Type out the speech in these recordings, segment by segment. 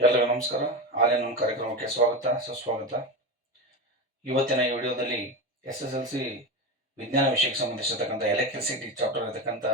ಎಲ್ಲರಿಗೂ ನಮಸ್ಕಾರ. ಆಲಿನ ನಮ್ಮ ಕಾರ್ಯಕ್ರಮಕ್ಕೆ ಸ್ವಾಗತ ಸುಸ್ವಾಗತ. ಇವತ್ತಿನ ಈ ವಿಡಿಯೋದಲ್ಲಿ SSLC ವಿಜ್ಞಾನ ವಿಷಯಕ್ಕೆ ಸಂಬಂಧಿಸಿರ್ತಕ್ಕಂಥ ಎಲೆಕ್ಟ್ರಿಸಿಟಿ ಚಾಪ್ಟರ್ ಇರತಕ್ಕಂಥ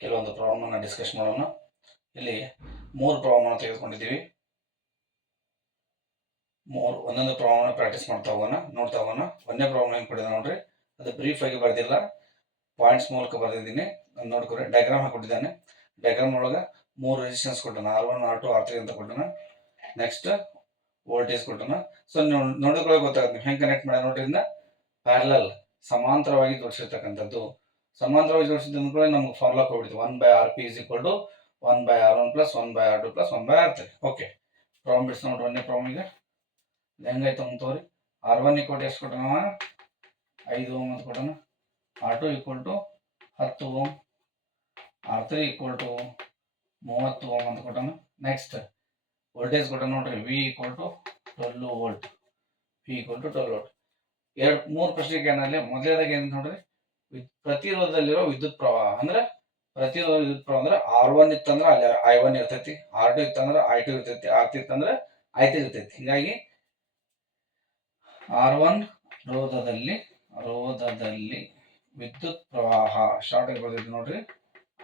ಕೆಲವೊಂದು ಪ್ರಾಬ್ಲಮ್ನ ಡಿಸ್ಕಸ್ ಮಾಡೋಣ. ಇಲ್ಲಿ 3 ಪ್ರಾಬ್ಲಮ್ನ ತೆಗೆದುಕೊಂಡಿದ್ದೀವಿ. ಒಂದೊಂದು ಪ್ರಾಬ್ಲಮ್ನ ಪ್ರಾಕ್ಟೀಸ್ ಮಾಡ್ತಾ ಹೋಗೋಣ, ನೋಡ್ತಾ ಹೋಗೋಣ. ಒಂದೇ ಪ್ರಾಬ್ಲಮ್ ಏನು ಕೊಟ್ಟಿದೆ ನೋಡ್ರಿ, ಅದು ಬ್ರೀಫ್ ಆಗಿ ಬರೆದಿಲ್ಲ, ಪಾಯಿಂಟ್ಸ್ ಮೂಲಕ ಬರೆದಿದ್ದೀನಿ. ನೋಡ್ಕೊರಿ, ಡಯಾಗ್ರಾಮ್ ಹಾಕೊಟ್ಟಿದ್ದಾನೆ. ಡಯಾಗ್ರಾಮ್ ಒಳಗೆ 3 ರೆಸಿಸ್ಟೆನ್ಸ್ ಕೊಟ್ಟಾನ, R1 R2 R3 ಅಂತ ಕೊಟ್ಟಾನ. ನೆಕ್ಸ್ಟ್ ವೋಲ್ಟೇಜ್ ಕೊಟ್ಟಾನ. ಸೊ ನೀವು ನೋಡಿಕೊಳ್ಳೋಕೆ ಗೊತ್ತಾಗುತ್ತೆ ನೀವು ಹೆಂಗೆ ಕನೆಕ್ಟ್ ಮಾಡಿ. ನೋಡ್ರಿಂದ ಪ್ಯಾರಲಲ್ ಸಮಾಂತರವಾಗಿ ಜೋಡಿಸಿರ್ತಕ್ಕಂಥದ್ದು. ಸಮಾಂತರವಾಗಿ ಜೋಡಿಸಿದ ಕೂಡ ನಮ್ಗೆ ಫಾರ್ಮುಲಾ ಹೋಗ್ಬಿಡ್ತೀವಿ. 1/Rp = 1/R1 + 1/R2 + 1/R3. Okay, problem ಬಿಡಿಸ್ ನೋಡ್ರಿ. ಒಂದೇ ಪ್ರಾಬ್ಲಮ್ ಈಗ ಹೆಂಗಾಯ್ತು ಅಂತ ತೋರಿ. R1 = ಎಷ್ಟು ಕೊಟ್ಟಾನ? 5 Ω ಅಂತ ಕೊಟ್ಟಾನ. R2 = 10 Ω. R3 = 30 Ω ಅಂತ ಕೊಟ್ಟಾನ. ನೆಕ್ಸ್ಟ್ ವೋಲ್ಟೇಜ್ ಕೊಟ್ಟ ನೋಡ್ರಿ, V = 12 ವೋಲ್ಟ್. V = 12 volt. 3 ಪ್ರಶ್ನೆಗೆ ಏನಲ್ಲಿ ಮೊದಲನೇದಾಗಿ ಏನು ನೋಡ್ರಿ, ಪ್ರತಿರೋಧದಲ್ಲಿರೋ ವಿದ್ಯುತ್ ಪ್ರವಾಹ ಅಂದ್ರೆ ಪ್ರತಿರೋಧ ವಿದ್ಯುತ್ ಪ್ರವಾಹ ಅಂದ್ರೆ R1 ಇತ್ತಂದ್ರೆ ಅಲ್ಲಿ I1 ಇರ್ತೈತಿ, R2 ಇತ್ತಂದ್ರೆ I2 ಇರ್ತೈತಿ, R3 ಇತ್ತಂದ್ರೆ I3 ಇರ್ತೈತಿ. ಹೀಗಾಗಿ R1 ರೋಧದಲ್ಲಿ ವಿದ್ಯುತ್ ಪ್ರವಾಹ ಶಾರ್ಟ್ ಆಗಿ ಬರ್ತೈತಿ ನೋಡ್ರಿ.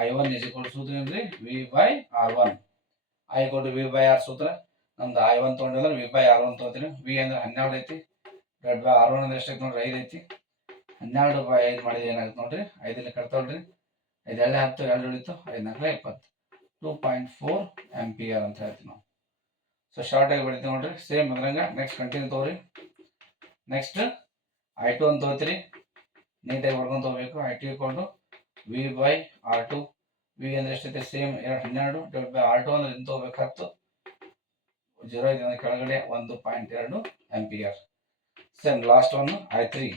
I1 = ಸೂತ್ರ ಏನ್ರಿ? V/R1. I = V/R ಸೂತ್ರ. ನಮ್ದು I1 ತೊಗೊಂಡಿದ್ರೆ V/R1 ತೊಗೋತೀನಿ. V ಅಂದ್ರೆ 12 ಐತಿ, R1 ಅಂದ್ರೆ ಎಷ್ಟೈತಿ ನೋಡ್ರಿ? 5 ಐತಿ. 12/5 ಮಾಡಿದ್ರೆ ಏನಾಗುತ್ತೆ ನೋಡ್ರಿ? 5 ಕಟ್ತಾವ್ರಿ. 5 2 10, 2 ಉಳಿತು, 5 4 20. 2.4 ಆಂಪಿಯರ್ ಅಂತ ಹೇಳ್ತೀವಿ ನಾವು. ಸೊ ಶಾರ್ಟ್ ಆಗಿ ಬರೀತೀವಿ ನೋಡ್ರಿ. ಸೇಮ್ ಅದ್ರಂಗ ನೆಕ್ಸ್ಟ್ ಕಂಟಿನ್ಯೂ ತಗೋರಿ. ನೆಕ್ಸ್ಟ್ I2 ಅಂತ ತಗೋತೀರಿ, ನೀಟಾಗಿ ಬರ್ಕೊಂಡು ತಗೋಬೇಕು. I2 = V/R2. V ಅಂದ್ರೆ ಎಷ್ಟೈತೆ? ಸೇಮ್ 12 R2 ಅಂದ್ರೆ ಇಂತ ತಗೋಬೇಕು 10. 0 ಇದೆ ಅಂದ್ರೆ ಕೆಳಗಡೆ 1.2 ampere. Same last one I3.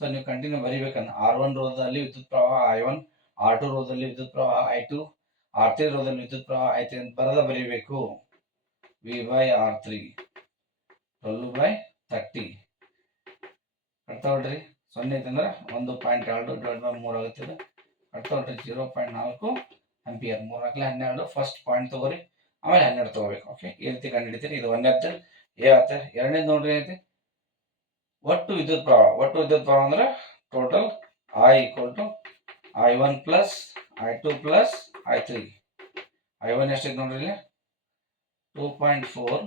So ನೀವು ಕಂಟಿನ್ಯೂ ಬರಿಬೇಕನ್ನ. R1 ರೋಧದಲ್ಲಿ ವಿದ್ಯುತ್ ಪ್ರವಾಹ I1, R2 ರೋಧದಲ್ಲಿ ವಿದ್ಯುತ್ ಪ್ರವಾಹ I2, R3 ರೋಧದಲ್ಲಿ ವಿದ್ಯುತ್ ಪ್ರವಾಹ I3 ಅಂತ ಬರೀಬೇಕು. V/R3 12/30 ಅರ್ಥ ಹೊಡ್ರಿ. 0 ಐತೆ ಅಂದ್ರೆ 1.2 / 3 ಆಗುತ್ತದೆ. ಅರ್ಥ ಹೊಡ್ರಿ. 0.4 ಆಂಪಿಯರ್. 3 4 12. ಫಸ್ಟ್ ಪಾಯಿಂಟ್ ತಗೋರಿ, ಆಮೇಲೆ 12 ತಗೋಬೇಕು. ಓಕೆ, ಈ ರೀತಿ ಕಂಡು ಹಿಡಿತೀರಿ. ಇದು ಒಂದನೇದ್ದು. ಏನಾಗುತ್ತೆ? ಎರಡನೇದು ನೋಡ್ರಿ ಐತಿ ಒಟ್ಟು ವಿದ್ಯುತ್ ಪ್ರವಾಹ ಅಂದ್ರೆ total I = I1 + I2 + I3. I1 ಎಷ್ಟೈತೆ ನೋಡ್ರಿ ಇಲ್ಲಿ? 2.4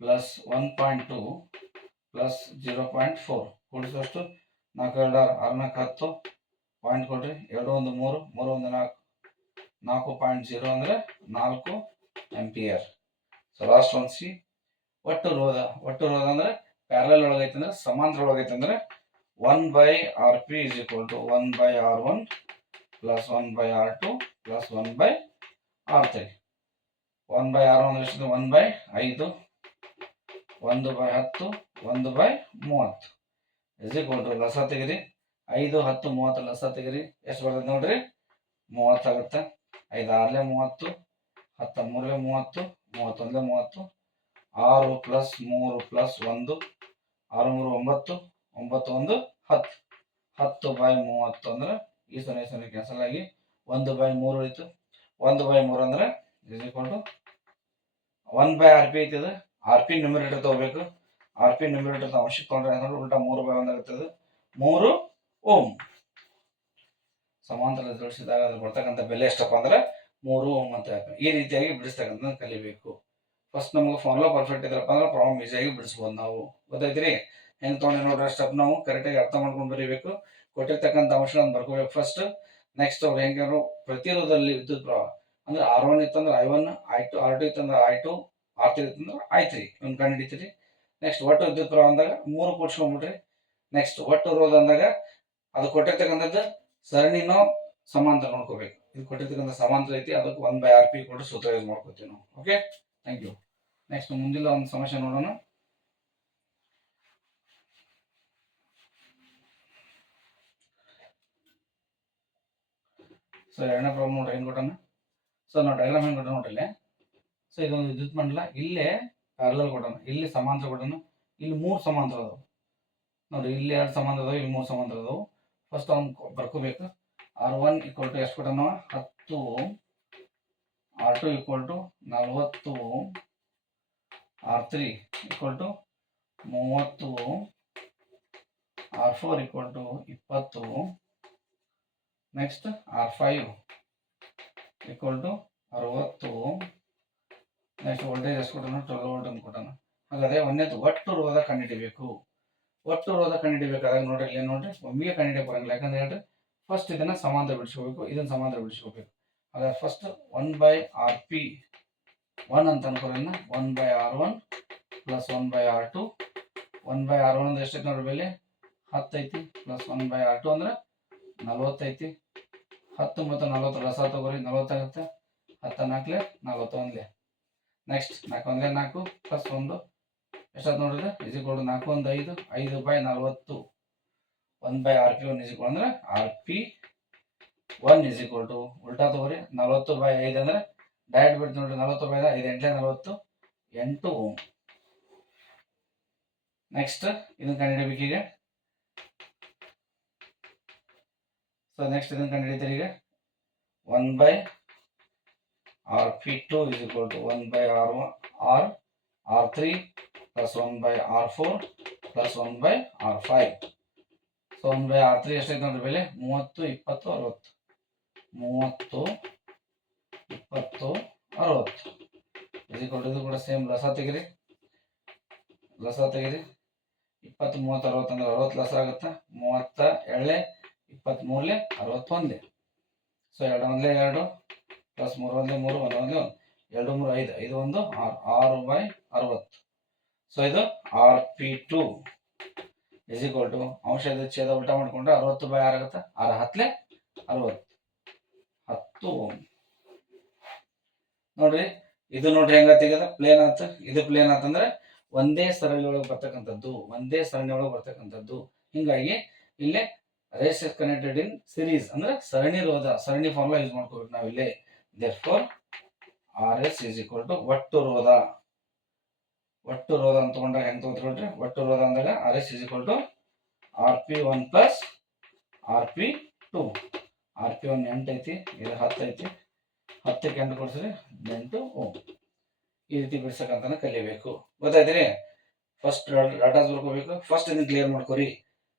+ 1.2 + 0.4 ಕೂಡಿಸುವಷ್ಟು 4 2 6 4 10. ಪಾಯಿಂಟ್ ಕೊಡ್ರಿ. 2 1 3 3 1 4 4.0 ಅಂದ್ರೆ 4 ampere. So last one C. ಒಟ್ಟು ರೋಧ ಅಂದ್ರೆ ಪ್ಯಾರಲಲ್ ಒಳಗೈತೆ ಅಂದ್ರೆ ಸಮಾಂತರ ಒಳಗೈತೆ ಅಂದ್ರೆ 1/Rp = 1/R1 + 1/R2 + 1/R3. 1/R1 ಅಂದ್ರೆ ಎಷ್ಟು? 1/5, 1/10, 1/30 ಲಸ ತೆಗಿರಿ. 5 10 30 ಲಸ ತೆಗಿರಿ. ಎಷ್ಟು ಬರ್ತದೆ ನೋಡ್ರಿ? 30 ಆಗುತ್ತೆ. 5 6 30, 10 3 30, 31 30, 6 + 3 + 1, 6 3 9, 9 1 10. 10/30 ಅಂದ್ರೆ ಈ 0 ಕ್ಯಾನ್ಸಲ್ ಆಗಿ 1/3 ಉಳಿತು. 1/3 ಅಂದ್ರೆ = 1/Rp ಐತದ. Rp ನ್ಯೂಮರೇಟರ್ ತಗೋಬೇಕು. Rp ನ್ಯೂಮರೇಟರ್ ಅವಶ್ಯಕ ತಗೊಂಡ್ರೆ ಉಲ್ಟಾ 3/1 ಆಗುತ್ತದೆ. 3 ಓಮ್. ಸಮಾಂತರ ಜೋಡಿಸಿದಾಗ ಅದ್ರ ಬರ್ತಕ್ಕಂಥ ಬೆಲೆ ಎಷ್ಟಪ್ಪ ಅಂದ್ರೆ 3 ಓಮ್ ಅಂತ ಹೇಳ್ತಾರೆ. ಈ ರೀತಿಯಾಗಿ ಬಿಡಿಸ್ತಕ್ಕಂಥ ಕಲಿಬೇಕು. ಫಸ್ಟ್ ನಮಗೆ ಫಾರ್ಮುಲಾ ಪರ್ಫೆಕ್ಟ್ ಇದ್ರಪ್ಪ ಅಂದ್ರೆ ಪ್ರಾಬ್ಲಮ್ ಈಸಿಯಾಗಿ ಬಿಡಿಸ್ಬೋದು ನಾವು. ಗೊತ್ತಾಯ್ತ್ರಿ? ಹೆಂಗೆ ತೊಗೊಂಡು ನೋಡ್ರಿ ಸ್ಟೆಪ್ ನಾವು ಕರೆಕ್ಟಾಗಿ ಅರ್ಥ ಮಾಡ್ಕೊಂಡು ಬರೀಬೇಕು. ಕೊಟ್ಟಿರ್ತಕ್ಕಂಥ ಅಂಶಗಳನ್ನು ಬರ್ಕೋಬೇಕು ಫಸ್ಟ್. ನೆಕ್ಸ್ಟ್ ಅವ್ರು ಹೆಂಗೆ ಪ್ರತಿರೋಧದಲ್ಲಿ ವಿದ್ಯುತ್ ಪ್ರವಾಹ ಅಂದ್ರೆ R1 ಇತ್ತಂದ್ರೆ I1, R2 ಇತ್ತಂದ್ರೆ I2, R3 ಇತ್ತಂದ್ರೆ I3 ಇವ್ನ ಕಂಡು ಹಿಡಿತೀರಿ. ನೆಕ್ಸ್ಟ್ ಒಟ್ಟು ವಿದ್ಯುತ್ ಪ್ರವಾಹ ಅಂದಾಗ 3 ಕೂಡ್ಸ್ಕೊಂಡ್ಬಿಟ್ರಿ. ನೆಕ್ಸ್ಟ್ ಒಟ್ಟು ರೋಧ ಅಂದಾಗ ಅದು ಕೊಟ್ಟಿರ್ತಕ್ಕಂಥದ್ದು ಸರಣಿನೋ ಸಮಾಂತರ ನೋಡ್ಕೋಬೇಕು. ಇದು ಕೊಟ್ಟಿರ್ತಕ್ಕಂಥ ಸಮಾಂತರ ಐತಿ, ಅದಕ್ಕೆ 1/Rp = ಸೂತ್ರ ಯೂಸ್ ಮಾಡ್ಕೋತೀವಿ ನಾವು. Okay, thank you. ನೆಕ್ಸ್ಟ್ ಮುಂದಿನ ಒಂದು ಸಮಸ್ಯೆ ನೋಡೋಣ. ಸೊ ಎರಡನೇ ಪ್ರಾಬ್ಲಮ್ ನೋಡ್ರಿ ಏನು ಕೊಟ್ಟಾನ. ಸೊ ನಾವು ಡಯಾಗ್ರಾಮ್ ಹೆಂಗೆ ಕೊಟ್ಟ ನೋಡ್ರಿ. ಸೊ ಇದೊಂದು ವಿದ್ಯುತ್ ಮಂಡಲ. ಇಲ್ಲೇ ಪ್ಯಾರಲಲ್ ಕೊಟ್ಟಾನ, ಇಲ್ಲಿ ಸಮಾಂತರ ಕೊಟ್ಟಾನ, ಇಲ್ಲಿ 3 ಸಮಾಂತರ ಅದಾವ ನೋಡ್ರಿ. ಇಲ್ಲಿ 2 ಸಮಾಂತರ ಅದಾವ, ಇಲ್ಲಿ 3 ಸಮಾಂತರ ಅದಾವು. ಫಸ್ಟ್ ಅವ್ನು ಬರ್ಕೋಬೇಕು. R1 = ಎಷ್ಟು ಕೊಟ್ಟಾನ? 10 Ω, R2 R2 equal to 40 ohm, R3 equal to 30 ohm, R4 equal to 20 ohm. Next R5 equal to 60 ohm. Next voltage ಎಷ್ಟು ಕೊಟ್ಟನು? 12 ವೋಲ್ಟ್ ಅಂತ ಕೊಟ್ಟನು. ಹಾಗಾದ್ರೆ ಒಂದೇದು ಒಟ್ಟು ರೋಧ ಕಂಡುಹಿಡಿಬೇಕು. ಒಟ್ಟು ರೋಧ ಕಂಡುಹಿಡಿಬೇಕಾದಾಗ ನೋಡ್ರಿ ಇಲ್ಲಿ ನೋಡ್ರಿ ಒಮ್ಮೆಗೆ ಕಂಡುಹಿಡಿಯಕ್ಕೆ ಬರಂಗಿಲ್ಲ. ಯಾಕಂದ್ರೆ ಹೇಳ್ರಿ ಫಸ್ಟ್ ಇದನ್ನ ಸಮಾಂತರ ಬಿಡಿಸ್ಕೋಬೇಕು, ಇದನ್ನ ಸಮಾಂತರ ಬಿಡಿಸ್ಕೋಬೇಕು. ಹಾಗಾದ್ರೆ ಫಸ್ಟ್ 1/RP 1 ಅಂತ ಅನ್ಕೊಳ್ಳೋಣ. 1/R1 plus 1/R2. 1/R1 ಅಂದ್ರೆ ಎಷ್ಟೈತಿ ನೋಡ್ರಿ ಬೆಲೆ? 10 ಐತಿ. ಪ್ಲಸ್ 1/R2 ಅಂದ್ರೆ 40 ಐತಿ. 10 ಮತ್ತು 40 ರಸ ತಗೋರಿ, 40 ಆಗುತ್ತೆ. 10 4 41. ನೆಕ್ಸ್ಟ್ 4 1 4 ಪ್ಲಸ್ 1 ಎಷ್ಟಾದ್ ನೋಡಿದ್ರೆ is equal to 4 1 5, 5/40. 1/RP1 is equal ಅಂದ್ರೆ RP1 ಇಸ್ ಈಕ್ವಲ್ ಟು ಉಲ್ಟಾ ತಗೋರಿ 40/5 ಅಂದ್ರೆ ಡೈರೆಕ್ಟ್ ಬಿಡ್ತೀವಿ ನೋಡ್ರಿ. 40/5 5 8 40 8 ಓಮ್. ನೆಕ್ಸ್ಟ್ ಇದನ್ನ ಕಂಡುಹಿಡಿಬೇಕು ಈಗ. ಸೊ ನೆಕ್ಸ್ಟ್ ಇದನ್ನ ಕಂಡುಹಿಡಿತೀರಿ ಈಗ. 1/RP2 is equal to 1/R3 plus 1/R4 plus 1/R5. So 1/R3 ಎಷ್ಟೈತೆ ನೋಡ್ರಿ ಬೆಲೆ? 30 20 60. 30 20 60 is equal to ಇದು ಕೂಡ ಸೇಮ್ ಲಸ ತೆಗಿರಿ. 20 30 60 ಅಂದ್ರೆ 60 ಲಸ ಆಗುತ್ತೆ. 30 ಎಳ್ಳೆ 23 61. So 2 1 2 plus 3 1 3 1 1 2 3 5 5 1 6 6/60. ಸೊ ಇದು RP2 is equal to ಅಂಶದ ಛೇದ ಉಲ್ಟಾ ಮಾಡ್ಕೊಂಡ್ರೆ 60/6 ಆಗುತ್ತೆ. 6 10 60 10 ಓಮ್. ನೋಡ್ರಿ ಇದು ನೋಡ್ರಿ ಹೆಂಗತ್ತೆ ಈಗ ಪ್ಲೇನ್ ಆಯ್ತು. ಇದು ಪ್ಲೇನ್ ಆತಂದ್ರೆ ಒಂದೇ ಸರಣಿ ಒಳಗೆ ಬರ್ತಕ್ಕಂಥದ್ದು. ಹಿಂಗಾಗಿ ಇಲ್ಲೇ ರೆಸಿಸ್ಟೆನ್ಸ್ ಕನೆಕ್ಟೆಡ್ ಇನ್ ಸೀರೀಸ್ ಅಂದ್ರೆ ಸರಣಿ ರೋಧ, ಸರಣಿ ಫಾರ್ಮುಲಾ ಯೂಸ್ ಮಾಡ್ಕೋಬೇಕು ನಾವು ಇಲ್ಲಿ. therefore RS is equal to ಒಟ್ಟು ರೋಧ ಅಂತ ತಗೊಂಡ್ರೆ ಹೆಂಗ್ ತಗೋತೀವಿ ನೋಡ್ರಿ. ಒಟ್ಟು ರೋಧ ಅಂದಾಗ RS is equal to RP1 plus RP2. RP1 8 ಐತಿ, ಇದು 10 ಐತಿ. 10ಕ್ಕೆ 8 ಕೊಡ್ಸ್ರಿ 18 ಓಮ್. ಈ ರೀತಿ ಬಿಡ್ಸಕ್ಕಂತಾನೆ ಕಲಿಬೇಕು. ಗೊತ್ತಾಯ್ತ್ರಿ? ಫಸ್ಟ್ ಡಾಟಾಸ್ ಬರ್ಕೋಬೇಕು. ಫಸ್ಟ್ ಇದನ್ನ ಕ್ಲಿಯರ್ ಮಾಡ್ಕೋರಿ.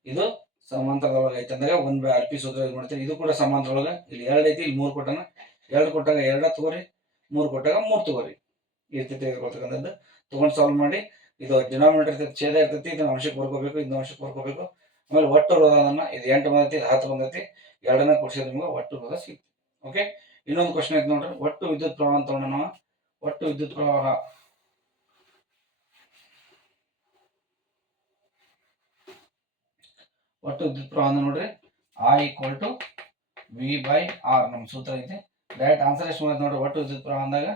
ಇದು ಸಮಾಂತರದೊಳಗೆ ಐತೆ ಅಂದಾಗ 1/RP ಸೂತ್ರ ಯೂಸ್ ಮಾಡ್ತೀರಿ. ಇದು ಕೂಡ ಸಮಾಂತರದೊಳಗೆ ಇಲ್ಲಿ 2 ಐತಿ, ಇಲ್ಲಿ 3 ಕೊಟ್ಟಾನ. 2 ಕೊಟ್ಟಾಗ 2 ತಗೋರಿ, 3 ಕೊಟ್ಟಾಗ 3 ತಗೋರಿ. ಈ ರೀತಿ ತೆಗೆದುಕೊಳ್ತಕ್ಕಂಥದ್ದು ತಗೊಂಡು ಸಾಲ್ವ್ ಮಾಡಿ. ಇದು ಡಿನಾಮಿನೇಟರ್ ಇರ್ತೈತಿ, ಛೇದ ಇರ್ತೈತಿ, ಇದನ್ನ ಅಂಶಕ್ಕೆ ಬರ್ಕೋಬೇಕು, ಇದನ್ನ ಅಂಶಕ್ಕೆ ಬರ್ಕೋಬೇಕು. ಆಮೇಲೆ ಒಟ್ಟು ರೋಧನ ಇದು 8 ಬಂದೈತಿ, 10 ಬಂದೈತಿ, 2ನ್ನ ಕೊಡ್ಸಿದ್ರೆ ನಿಮ್ಗೆ ಒಟ್ಟು ರೋಧ ಸಿಗ್ತದೆ. ಓಕೆ. ಇನ್ನೊಂದು ಕ್ವಶನ್ ಐತೆ ನೋಡ್ರಿ. ಒಟ್ಟು ವಿದ್ಯುತ್ ಪ್ರವಾಹ ಅಂತ ತಗೊಂಡ ನಾವು. ಒಟ್ಟು ವಿದ್ಯುತ್ ಪ್ರವಾಹ ನೋಡ್ರಿ I equal to V/R ನಮ್ಮ ಸೂತ್ರ ಐತಿ. ಡೈರೆಕ್ಟ್ ಆನ್ಸರ್ ಎಷ್ಟು ಬಂದೈತೆ ನೋಡ್ರಿ. ಒಟ್ಟು ವಿದ್ಯುತ್ ಪ್ರವಾಹ ಅಂದಾಗ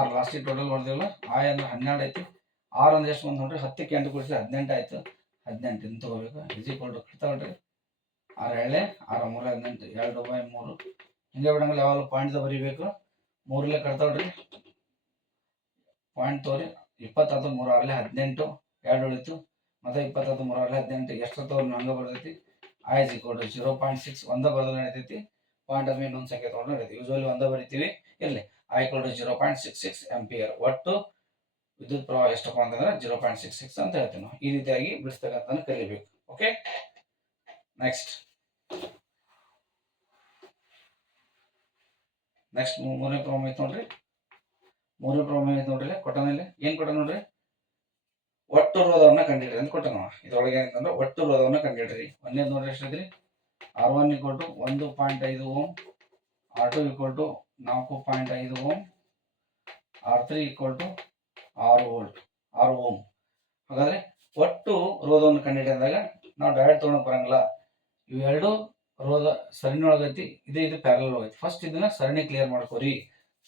R ಲಾಸ್ಟಿಗೆ ಟೋಟಲ್ ಬರ್ತೀವಲ್ಲ, I ಅಂದ್ರೆ 12 ಐತಿ. R ಅಂದ್ರೆ ಎಷ್ಟು ಬಂದು ನೋಡ್ರಿ, 10ಕ್ಕೆ 8 ಕೊಡಿಸಿ 18 ಆಯ್ತು. 18 ಇಂತ ತಗೋಬೇಕು. ಇಸ್ ಈಕ್ವಲ್ ಟು ಕಟ್ತಾವ್ರಿ 6 ಎಳ್ಳೆ 6 3 18 2/3. ಹಿಂಗೆ ಬಿಡಂಗಿಲ್ಲ, ಯಾವಾಗಲೂ ಪಾಯಿಂಟ್ ಬರೀಬೇಕು. 3 ಕಟ್ತಾವ್ರಿ ಪಾಯಿಂಟ್ ತೋರಿ. 20 3 6 18 2 ಉಳಿತು. ಮತ್ತೆ 20 3 6 18 ಎಷ್ಟು ತೋರಿ ಹಂಗೆ ಬರ್ತೈತಿ. I is equal to 0.6 ಒಂದ ಬರೋದು ನಡೀತೈತಿ. ಪಾಯಿಂಟ್ ಆದ್ಮೇಲೆ ಇನ್ನೊಂದು ಸಂಖ್ಯೆ ತಗೊಂಡು ನಡೀತೀವಿ. ಯೂಶುವಲಿ ಒಂದ ಬರಿತೀವಿ. ಇರಲಿ I equal to 0.66 ಆಂಪಿಯರ್. ಒಟ್ಟು ವಿದ್ಯುತ್ ಪ್ರವಾಹ ಎಷ್ಟಪ್ಪ ಅಂತಂದ್ರೆ 0.66 ಅಂತ ಹೇಳ್ತೀವಿ ನಾವು. ಈ ರೀತಿಯಾಗಿ ಬಿಡಿಸ್ತಕ್ಕಂಥ ಕಲಿಬೇಕು. ಓಕೆ. ನೆಕ್ಸ್ಟ್ ಮೂರನೇ ಪ್ರಾಬ್ಲಮ್ ಐತೆ ನೋಡ್ರಿ. ಕೊಟ್ಟನಲ್ಲಿ ಏನ್ ಕೊಟ್ಟ ನೋಡ್ರಿ, ಒಟ್ಟು ರೋಧವನ್ನ ಕಂಡಿಡ್ರಿ ಅಂತ ಕೊಟ್ಟ ನಾವು. ಇದ್ರೊಳಗೆ ಏನಂತಂದ್ರೆ ಒಟ್ಟು ರೋಧವನ್ನ ಕಂಡಿಡ್ರಿ. ಒಂದೇದು ನೋಡ್ರಿ ಎಷ್ಟಿದ್ರಿ, R1 = 1.5 ohm, R2 = 4.5 ohm, R3 = 6 ohm. ಹಾಗಾದ್ರೆ ಒಟ್ಟು ರೋಧವನ್ನು ಕಂಡಿಡಿದಾಗ ನಾವು ಡೈರೆಕ್ಟ್ ತಗೊಳಕ್ ಬರಂಗಿಲ್ಲ. ಇವೆರಡು ರೋಧ ಸರಣಿ ಒಳಗೈತಿ, ಇದು ಪ್ಯಾರಲಲ್ ಒಳಗೈತಿ. ಫಸ್ಟ್ ಇದನ್ನ ಸರಣಿ ಕ್ಲಿಯರ್ ಮಾಡ್ಕೋರಿ.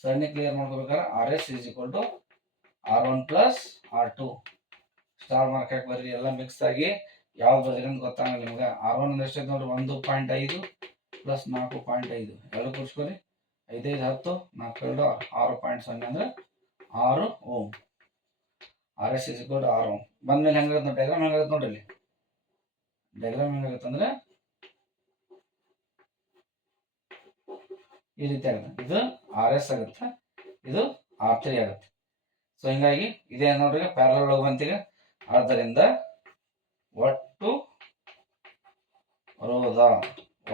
ಸರಣಿ ಕ್ಲಿಯರ್ ಮಾಡ್ಕೋಬೇಕಾದ್ರೆ RS is equal to R1 plus R2 star mark ಹಾಕಿ ಬರ್ರಿ. ಎಲ್ಲ ಮಿಕ್ಸ್ ಆಗಿ ಯಾವ್ದು ಬರ್ರಿ ಅಂತ ಗೊತ್ತಾಗಲ್ಲ ನಿಮ್ಗೆ. R1 ಅಂದ್ರೆ ಎಷ್ಟೈತೆ ನೋಡ್ರಿ, 1.5 ಪ್ಲಸ್ 4.5 ಎರಡು ಕೂಡಿಸ್ಕೊರಿ. 5 5 10 4 2 6.0 ಅಂದ್ರೆ 6 ohm. RS is equal to 6 ohm. ಬಂದ್ಮೇಲೆ ಹೆಂಗಾಗುತ್ತೆ ನೋಡಿ, ಡಯಾಗ್ರಾಮ್ ಹೆಂಗಾಗುತ್ತೆ ನೋಡ್ರಿ. ಇಲ್ಲಿ ಡಯಾಗ್ರಾಮ್ ಹೆಂಗಾಗುತ್ತೆ ಅಂದ್ರೆ ಈ ರೀತಿ ಆಗುತ್ತೆ. ಇದು RS ಆಗುತ್ತೆ, ಇದು R3 ಆಗುತ್ತೆ. ಸೊ ಹಿಂಗಾಗಿ ಇದೇ ನೋಡ್ರಿ ಪ್ಯಾರಲಲ್ ಒಳಗೆ ಬಂತೀಗ. ಆದ್ದರಿಂದ ಒಟ್ಟು ರೋಧ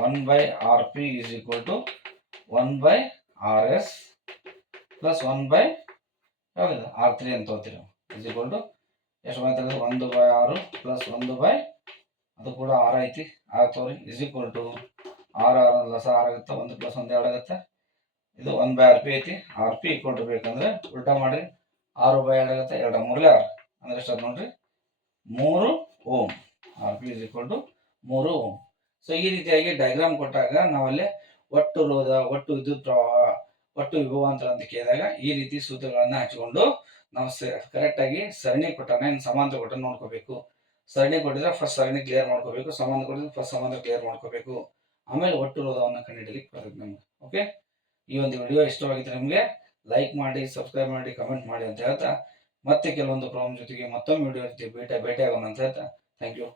1/Rp is equal to 1/Rs plus 1 ಯಾವ್ದಿಲ್ಲ R3 ಅಂತ ತಗೋತೀರಿ. ಇಸ್ ಈಕ್ವಲ್ ಟು ಎಷ್ಟು ಮಾತಾಡಿದ್ರೆ 1/6 ಪ್ಲಸ್ 1 ಅದು ಕೂಡ 6 ಐತಿ ಆಗ್ತವ್ರಿ. ಇಸ್ ಈಕ್ವಲ್ ಟು ಆರ್ ಲಸ 6 ಆಗುತ್ತೆ, 1 ಪ್ಲಸ್ 1 2 ಆಗುತ್ತೆ. ಇದು 1/Rp ಐತಿ. Rp ಈಕ್ವಲ್ ಟು ಬೇಕಂದ್ರೆ ಉಲ್ಟಾ ಮಾಡ್ರಿ, 6/2 ಆಗುತ್ತೆ, 2 3 6 ಅಂದ್ರೆ ಎಷ್ಟು ನೋಡ್ರಿ 3 ohm. Rp is equal to 3 ohm. So ಈ ರೀತಿಯಾಗಿ ಡಯಾಗ್ರಾಮ್ ಕೊಟ್ಟಾಗ ನಾವಲ್ಲಿ ಒಟ್ಟು ರೋಧ, ಒಟ್ಟು ವಿದ್ಯುತ್ ಪ್ರವಾಹ, ಒಟ್ಟು ವಿಭವಾಂತರ ಅಂತ ಕೇಳಿದಾಗ ಈ ರೀತಿ ಸೂತ್ರಗಳನ್ನ ಹಚ್ಕೊಂಡು ನಾವು ಕರೆಕ್ಟ್ ಆಗಿ ಸರಣಿ ಕೊಟ್ಟಾನ ಇನ್ನು ಸಮಾಂತರ ಕೊಟ್ಟ ನೋಡ್ಕೋಬೇಕು. ಸರಣಿ ಕೊಟ್ಟಿದ್ರೆ ಫಸ್ಟ್ ಸರಣಿ ಕ್ಲಿಯರ್ ಮಾಡ್ಕೋಬೇಕು, ಸಮಾಂತರ ಕೊಟ್ಟಿದ್ರೆ ಫಸ್ಟ್ ಸಮಾಂತರ ಕ್ಲಿಯರ್ ಮಾಡ್ಕೋಬೇಕು. ಆಮೇಲೆ ಒಟ್ಟು ರೋಧವನ್ನು ಕಂಡುಹಿಡಿಯಲಿಕ್ಕೆ ಬರುತ್ತೆ ನಮ್ಗೆ. ಓಕೆ, ಈ ಒಂದು ವಿಡಿಯೋ ಇಷ್ಟವಾಗಿದ್ರೆ ನಿಮಗೆ ಲೈಕ್ ಮಾಡಿ, ಸಬ್ಸ್ಕ್ರೈಬ್ ಮಾಡಿ, ಕಮೆಂಟ್ ಮಾಡಿ ಅಂತ ಹೇಳ್ತಾ ಮತ್ತೆ ಕೆಲವೊಂದು ಪ್ರಾಬ್ಲಮ್ ಜೊತೆಗೆ ಮತ್ತೊಮ್ಮೆ ವಿಡಿಯೋ ಭೇಟಿ ಆಗೋಣ ಅಂತ ಹೇಳ್ತಾ ಥ್ಯಾಂಕ್ ಯು.